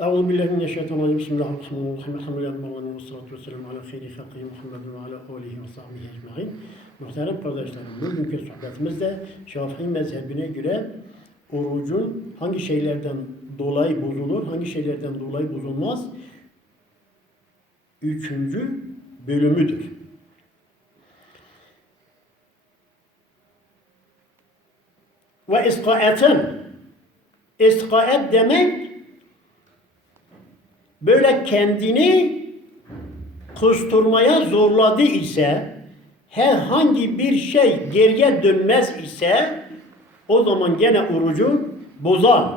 Euzu billahi mineşşeytanirracim. Bismillahirrahmanirrahim. Elhamdülillahi ve salatu vesselam ala hayri halki Muhammed ve ala alihi ve sahbihi ecmaîn. Muhterem kardeşlerim, bugünkü sohbetimizde Şafii mezhebine göre orucun hangi şeylerden dolayı bozulur, hangi şeylerden dolayı bozulmaz? Üçüncü bölümüdür. Ve iskaeten. İskaet demek böyle kendini kusturmaya zorladı ise herhangi bir şey geriye dönmez ise o zaman gene orucu bozar.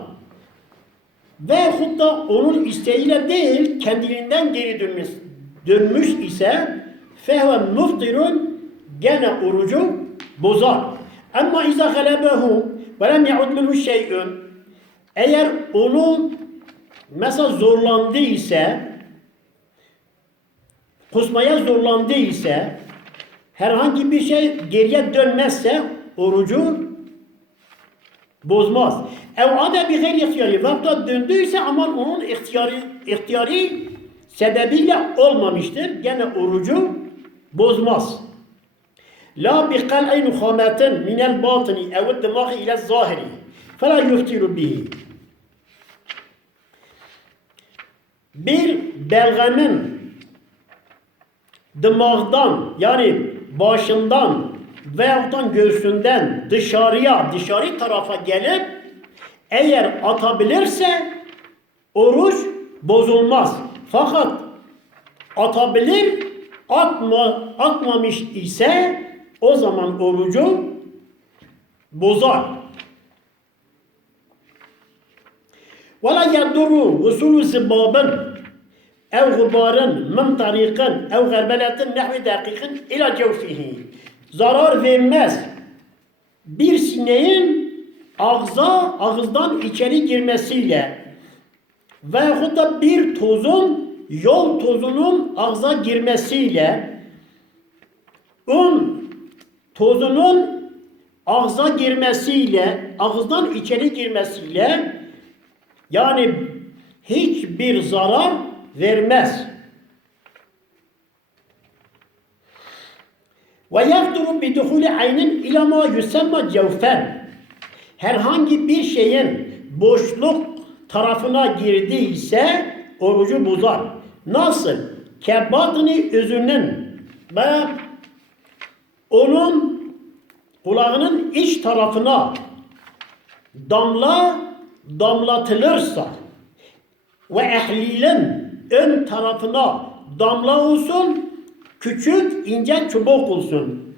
Veyahut da onun isteğiyle değil kendiliğinden geri dönmüş, dönmüş ise fehve muftirun gene orucu bozar. Ama izâ galebehu ve lem ya'ud minhu şey'ün eğer onu mesela zorlandı ise kusmaya zorlandı ise herhangi bir şey geriye dönmezse orucu bozmaz. Ev ade bir gayri ihtiyari veyahut döndüyse aman onun ihtiyari, ihtiyari sebebiyle olmamıştır. Gene orucu bozmaz. La bi kal'i nukhamatin minel batini ev dimagi ile zahiri. Fela yuftiru bihi. Bir belgemin dimağdan yani başından veyahut göğsünden dışarıya, dışarı tarafa gelip eğer atabilirse oruç bozulmaz. Fakat atabilir, atma, atmamış ise o zaman orucu bozar. ولا يضر وصول سباب أو غبار من طريق أو غربلة نحو دقيق إلى جوفه zarar vermez. Bir sineğin ağza, ağızdan içeri girmesiyle veyahut da bir tozun, yol tozunun ağza girmesiyle un tozunun ağza girmesiyle, ağızdan içeri girmesiyle yani hiçbir zarar vermez. Ve yafturu bi duhuli aynin ila ma yusamma cevfen. Herhangi bir şeyin boşluk tarafına girdiyse orucu bozar. Nasıl? Kebatını özünün ve onun kulağının iç tarafına damla damlatılırsa ve ehlilin ön tarafına damla olsun, küçük ince çubuk olsun.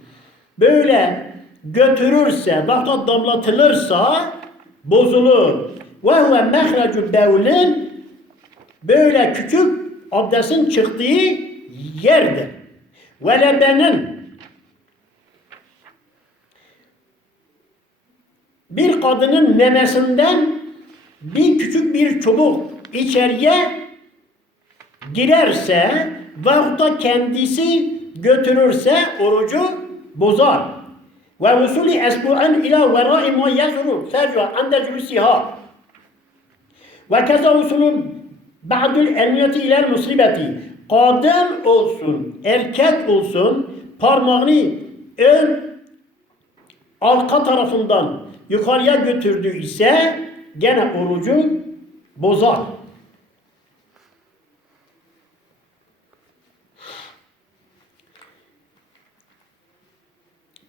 Böyle götürürse, bakta damlatılırsa bozulur. Ve huve mehrecu bevlin böyle küçük abdestin çıktığı yerdir. Ve lebenin bir kadının memesinden bir küçük bir çubuk içeriye girerse veyahut da kendisi götürürse orucu bozar. Ve usulü esbu'en ila vera'i ma yazuru ferca ande cülüsiha. Ve keza usulü ba'dül emniyeti iler musibeti. Kadın olsun, erkek olsun parmağını ön arka tarafından yukarıya götürdü ise gene orucu bozar.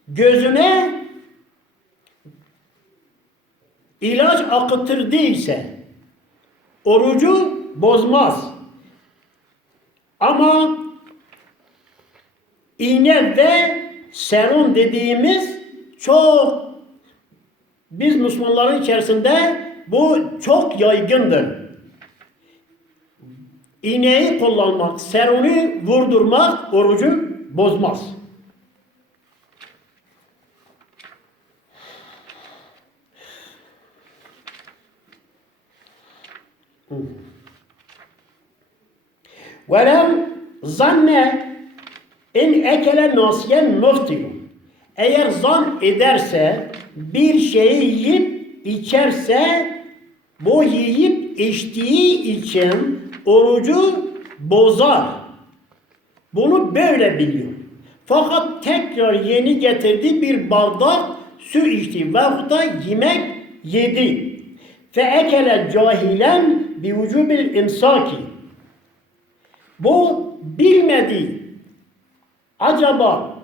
Gözüne ilaç akıtırdıysa orucu bozmaz. Ama iğne ve serum dediğimiz çok biz Müslümanların içerisinde bu çok yaygındır. İğneyi kullanmak, serunu vurdurmak orucu bozmaz. Velem zanne in ekele nasiyen muhtimun. Eğer zan ederse bir şeyi yiyip içerse bu yiyip içtiği için orucu bozar. Bunu böyle biliyor. Fakat tekrar yeni getirdi bir bardak su içti veyahut da yemek yedi. Fe ekele cahilen bi vücubil imsaki. Bu bilmedi. Acaba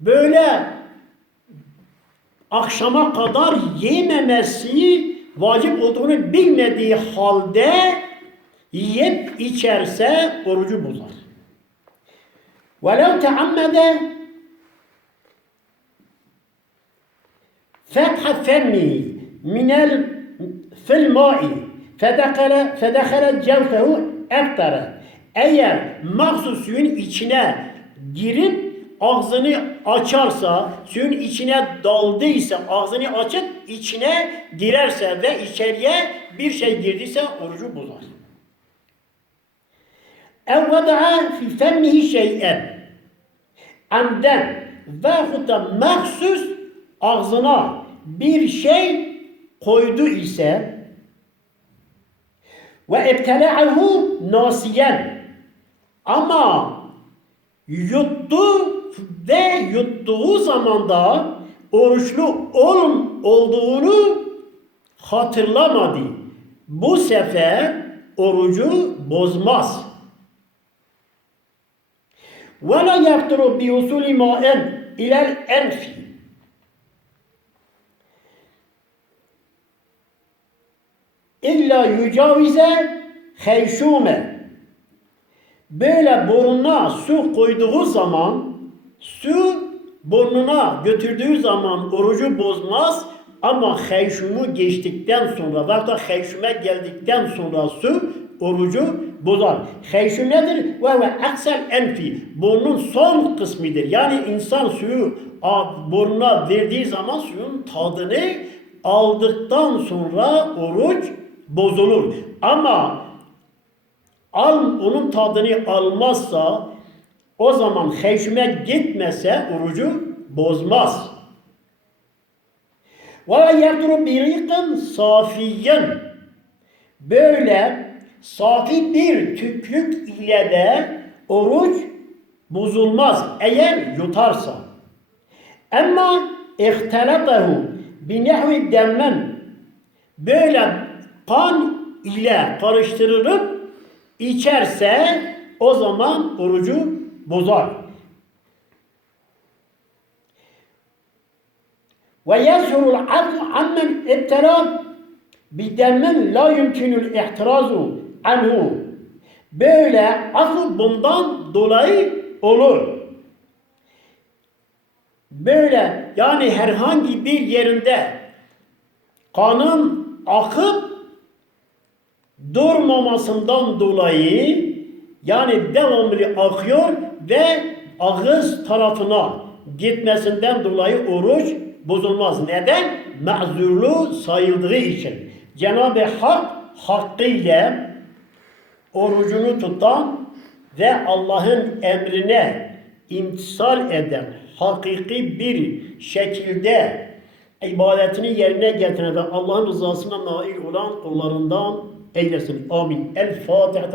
böyle akşama kadar yememesi vacip olduğunu bilmediği halde yiyip içerse orucu bozar. وَلَوْ تَعَمَّدَ فتح فمه من ال في الماء فدخل فدخل جوفه افتر eğer mahsus suyun içine girip ağzını açarsa, suyun içine daldıysa, ağzını açıp içine girerse ve içeriye bir şey girdiyse orucu bozar. اَوْ وَضَعَ فِي فَمِّهِ شَيْئًا Amden veyahut da mahsus ağzına bir şey koydu ise ve ebtela'ahu nasiyen ama yuttu ve yuttuğu zaman da oruçlu olun olduğunu hatırlamadı. Bu sefer orucu bozmaz. Ve la yafturu bi usuli ma'en ilel enfi. İlla yücavize heyşume. Böyle boruna su koyduğu zaman su burnuna götürdüğü zaman orucu bozmaz ama heyşumu geçtikten sonra ve da heyşume geldikten sonra su orucu bozar. Heyşum nedir? Ve ve aksel enfi. Burnun son kısmıdır. Yani insan suyu burnuna verdiği zaman suyun tadını aldıktan sonra oruç bozulur. Ama al, onun tadını almazsa o zaman heyşume gitmese orucu bozmaz. Ve yerduru biriqin safiyen. Böyle safi bir tüklük ile de oruç bozulmaz eğer yutarsa. Ama ihtelatahu bi nehvi demmen böyle kan ile karıştırılıp içerse o zaman orucu bozar. Ve yeshurul afu ammen ibtela bi demmen la yumkinul ihtirazu anhu. Böyle asıl bundan dolayı olur. Böyle yani herhangi bir yerinde kanın akıp durmamasından dolayı yani devamlı akıyor ve ağız tarafına gitmesinden dolayı oruç bozulmaz. Neden? Mezurlu sayıldığı için. Cenab-ı Hak hakkıyla orucunu tutan ve Allah'ın emrine imtisal eden, hakiki bir şekilde ibadetini yerine getiren ve Allah'ın rızasına nail olan kullarından eylesin. Amin. El Fatiha.